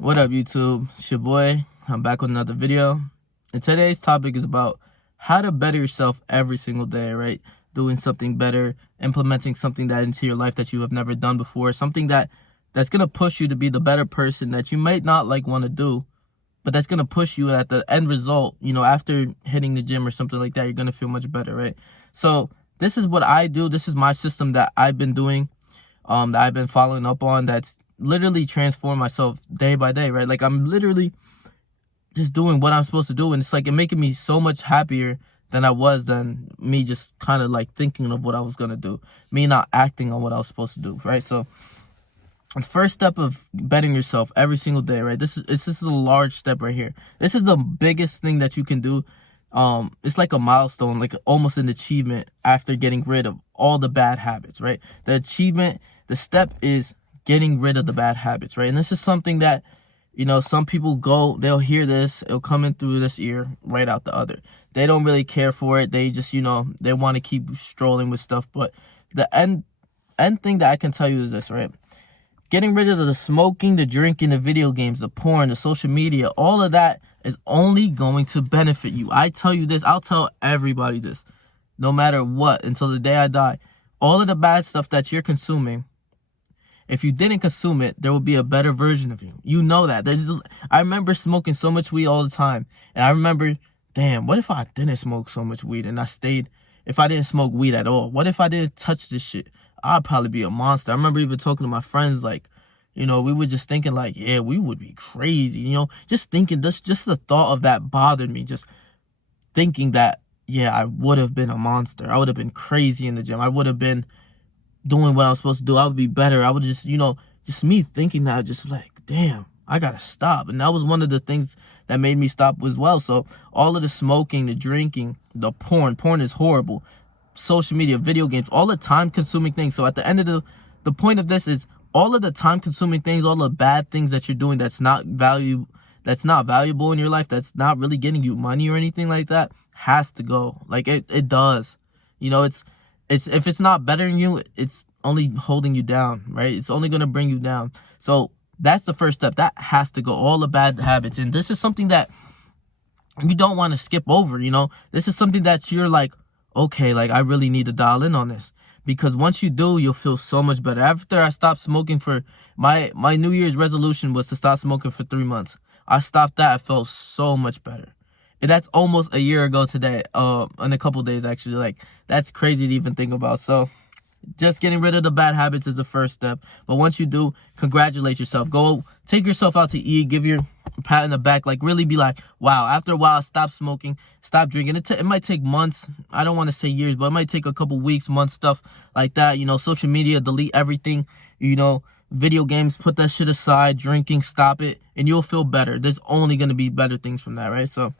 What up, YouTube? It's your boy. I'm back with another video. And today's topic is about how to better yourself every single day, right? Doing something better, implementing something that into your life that you have never done before, something that's gonna push you to be the better person that you might not want to do, but that's gonna push you at the end result. After hitting the gym or something like that, you're gonna feel much better, right? So this is what I do. This is my system that I've been doing, that I've been following up on. That's literally transform myself day by day, right? Like I'm literally just doing what I'm supposed to do, and it's like it making me so much happier than me just kind of like thinking of what I was gonna do, me not acting on what I was supposed to do, right? So the first step of bettering yourself every single day, right? This is a large step right here. This is the biggest thing that you can do. It's like a milestone, like almost an achievement after getting rid of all the bad habits, right? The step is getting rid of the bad habits, right? And this is something that, some people they'll hear this, it'll come in through this ear, right out the other. They don't really care for it. They just, they want to keep strolling with stuff. But the end thing that I can tell you is this, right? Getting rid of the smoking, the drinking, the video games, the porn, the social media, all of that is only going to benefit you. I tell you this, I'll tell everybody this, no matter what, until the day I die. All of the bad stuff that you're consuming, if you didn't consume it, there will be a better version of you. You know that. I remember smoking so much weed all the time. And I remember, damn, what if I didn't smoke so much weed and if I didn't smoke weed at all? What if I didn't touch this shit? I'd probably be a monster. I remember even talking to my friends, we were just thinking yeah, we would be crazy, just thinking this, just the thought of that bothered me. Just thinking that, yeah, I would have been a monster. I would have been crazy in the gym. I would have been doing what I was supposed to do. I would be better. I would just, just me thinking that, just like, damn, I gotta stop. And that was one of the things that made me stop as well. So all of the smoking, the drinking, the porn is horrible. Social media, video games, all the time-consuming things. So at the end of the point of this is all of the time-consuming things, all the bad things that you're doing that's not valuable in your life, that's not really getting you money or anything like that, has to go. Like it does. It's if it's not bettering you, it's only holding you down, right? It's only gonna bring you down. So that's the first step. That has to go. All the bad habits. And this is something that you don't want to skip over, This is something that you're like, okay, like I really need to dial in on this. Because once you do, you'll feel so much better. After I stopped smoking for my New Year's resolution was to stop smoking for 3 months. I stopped that. I felt so much better. And that's almost a year ago today, in a couple days actually. Like that's crazy to even think about. So just getting rid of the bad habits is the first step. But once you do, congratulate yourself. Go take yourself out to eat, give your pat in the back, like really be like, wow, after a while, stop smoking, stop drinking. It might take months. I don't want to say years, but it might take a couple weeks, months, stuff like that. Social media, delete everything, video games, put that shit aside, drinking, stop it, and you'll feel better. There's only going to be better things from that, right? So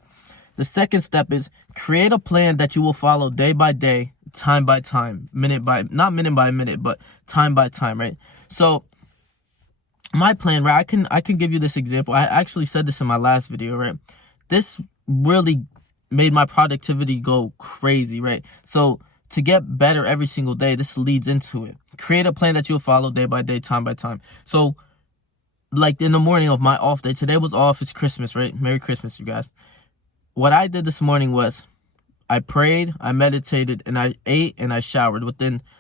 the second step is create a plan that you will follow day by day, time by time, not minute by minute, but time by time, right? So my plan, right, I can give you this example. I actually said this in my last video, right? This really made my productivity go crazy, right? So to get better every single day, this leads into it. Create a plan that you'll follow day by day, time by time. So like in the morning of my off day, today was off, it's Christmas, right? Merry Christmas, you guys. What I did this morning was I prayed, I meditated, and I ate, and I showered.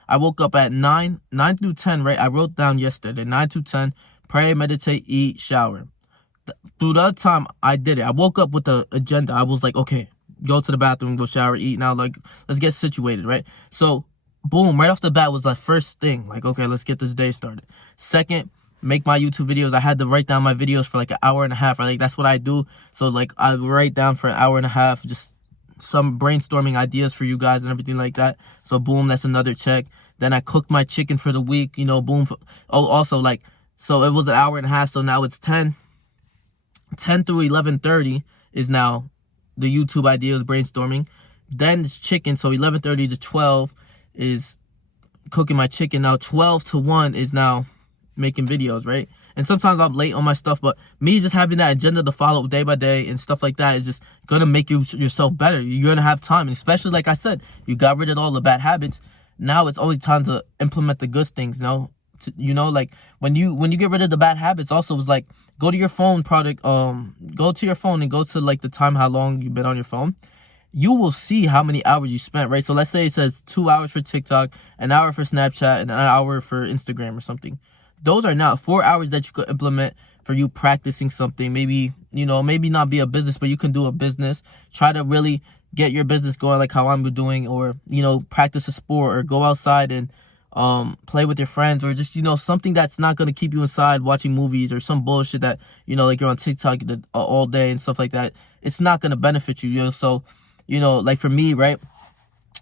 I woke up at 9 through 10, right? I wrote down yesterday, 9 to 10, pray, meditate, eat, shower. Through that time, I did it. I woke up with the agenda. I was like, okay, go to the bathroom, go shower, eat. Now, let's get situated, right? So, boom, right off the bat was my first thing. Like, okay, let's get this day started. Second, make my YouTube videos. I had to write down my videos for like an hour and a half. Like that's what I do. So like I write down for an hour and a half, just some brainstorming ideas for you guys and everything like that. So boom, that's another check. Then I cooked my chicken for the week, boom. Also so it was an hour and a half. So now it's 10 through 11:30 is now the YouTube ideas brainstorming. Then it's chicken. So 11:30 to 12 is cooking my chicken. Now 12 to 1 is now making videos, right? And sometimes I'm late on my stuff, but me just having that agenda to follow day by day and stuff like that is just gonna make yourself better. You're gonna have time, and especially like I said, you got rid of all the bad habits. Now it's only time to implement the good things, you know, like when you get rid of the bad habits, also is like go to your phone go to your phone and go to like the time how long you've been on your phone. You will see how many hours you spent, right? So let's say it says 2 hours for TikTok, an hour for Snapchat, and an hour for Instagram or something. Those are not 4 hours that you could implement for you practicing something. Maybe, you know, maybe not be a business, but you can do a business. Try to really get your business going like how I'm doing, or, you know, practice a sport, or go outside and play with your friends, or just, you know, something that's not going to keep you inside watching movies or some bullshit that, you know, like you're on TikTok all day and stuff like that. It's not going to benefit you, you know. So, you know, like for me, right,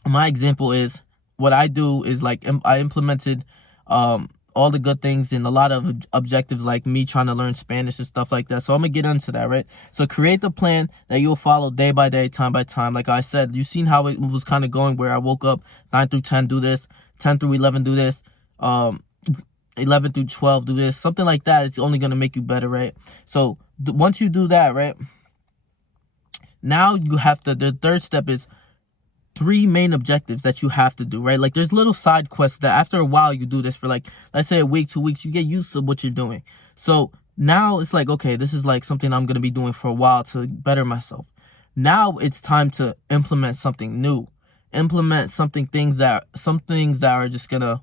my example is what I do is like I implemented all the good things and a lot of objectives, like me trying to learn Spanish and stuff like that. So I'm gonna get into that, right? So create the plan that you'll follow day by day, time by time. Like I said, you've seen how it was kind of going, where I woke up 9 through 10, do this, 10 through 11, do this, 11 through 12, do this, something like that. It's only gonna make you better, right? So once you do that, right, now you have to, the third step is 3 main objectives that you have to do, right? Like there's little side quests that after a while you do this for, like, let's say a week, 2 weeks, you get used to what you're doing. So now it's like, okay, this is like something I'm going to be doing for a while to better myself. Now it's time to implement something new. Implement some things that are just going to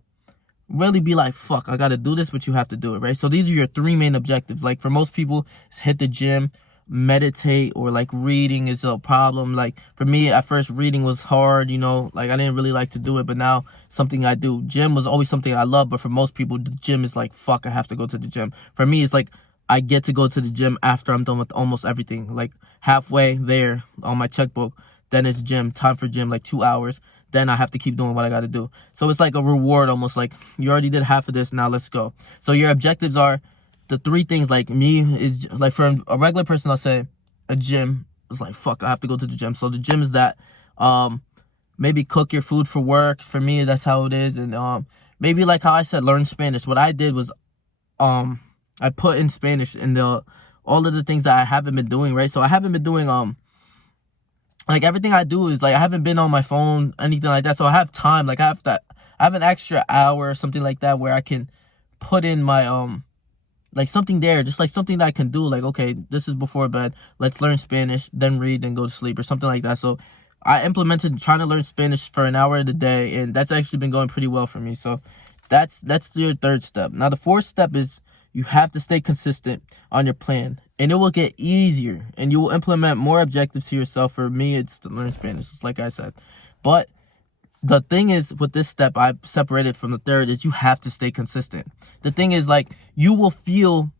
really be like, fuck, I got to do this, but you have to do it, right? So these are your 3 main objectives. Like for most people, it's hit the gym, meditate, or like reading is a problem. Like for me, at first reading was hard, you know, like I didn't really like to do it, but now something I do. Gym was always something I love, but for most people, the gym is like, fuck, I have to go to the gym. For me, it's like I get to go to the gym after I'm done with almost everything, like halfway there on my checkbook, then it's gym, time for gym, like 2 hours, then I have to keep doing what I got to do. So it's like a reward, almost like you already did half of this, now let's go. So your objectives are the 3 things. Like me is like, for a regular person, I'll say a gym is like, fuck, I have to go to the gym. So the gym is that. Maybe cook your food for work. For me, that's how it is. And maybe like how I said, learn Spanish. What I did was I put in Spanish in all of the things that I haven't been doing, right? So I haven't been doing like everything I do is like I haven't been on my phone, anything like that. So I have time. Like I have an extra hour or something like that where I can put in my like something there, just like something that I can do. Like, okay, this is before bed, let's learn Spanish, then read, then go to sleep, or something like that. So I implemented trying to learn Spanish for an hour a day, and that's actually been going pretty well for me. So that's your 3rd step. Now the 4th step is you have to stay consistent on your plan, and it will get easier, and you will implement more objectives to yourself. For me, it's to learn Spanish, just like I said. But the thing is, with this step, I've separated from the 3rd, is you have to stay consistent. The thing is, like, you will feel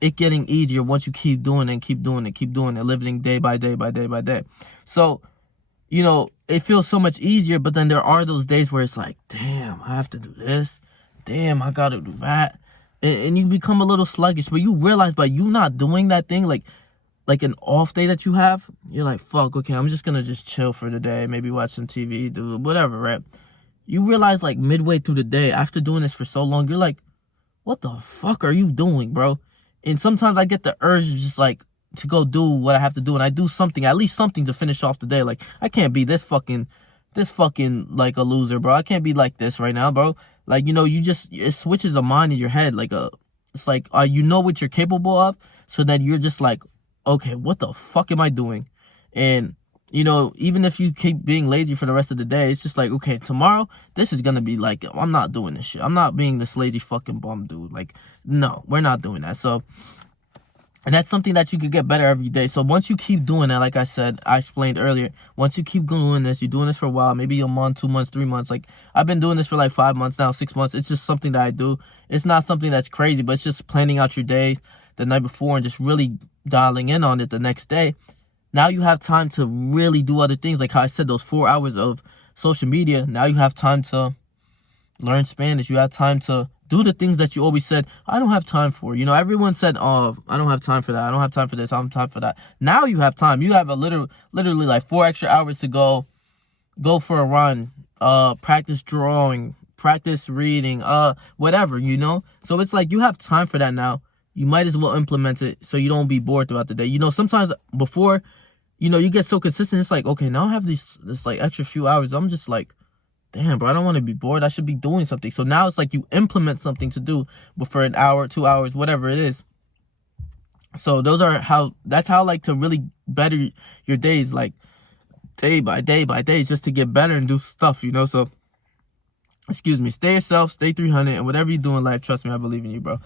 it getting easier once you keep doing it, keep doing it, keep doing it, living day by day by day by day. So, you know, it feels so much easier, but then there are those days where it's like, damn, I have to do this. Damn, I got to do that. And you become a little sluggish, but you realize by you not doing that thing, like an off day that you have, you're like, fuck, okay, I'm just gonna just chill for the day, maybe watch some TV, do whatever, right? You realize like midway through the day, after doing this for so long, you're like, what the fuck are you doing, bro? And sometimes I get the urge just like to go do what I have to do, and I do something, at least something to finish off the day. Like, I can't be this fucking like a loser, bro. I can't be like this right now, bro. Like, you know, it switches a mind in your head. Like it's like, you know what you're capable of, so that you're just like, okay, what the fuck am I doing? And, you know, even if you keep being lazy for the rest of the day, it's just like, okay, tomorrow, this is going to be like, I'm not doing this shit. I'm not being this lazy fucking bum dude. Like, no, we're not doing that. So, and that's something that you could get better every day. So once you keep doing that, like I said, I explained earlier, once you keep doing this, you're doing this for a while, maybe a month, 2 months, 3 months. Like, I've been doing this for like 5 months now, 6 months. It's just something that I do. It's not something that's crazy, but it's just planning out your day the night before and just really dialing in on it the next day. Now you have time to really do other things. Like how I said, those 4 hours of social media, now you have time to learn Spanish. You have time to do the things that you always said, I don't have time for. You know, everyone said, oh, I don't have time for that. I don't have time for this. I don't have time for that. Now you have time. You have a literally like 4 extra hours to go for a run, practice drawing, practice reading, whatever, you know? So it's like you have time for that now. You might as well implement it so you don't be bored throughout the day. You know, sometimes before, you know, you get so consistent, it's like, okay, now I have this like extra few hours. I'm just like, damn, bro, I don't want to be bored. I should be doing something. So now it's like you implement something to do, but for an hour, 2 hours, whatever it is. So that's how like to really better your days, like day by day by day, just to get better and do stuff, you know. So excuse me, stay yourself, stay 300, and whatever you do in life, trust me, I believe in you, bro.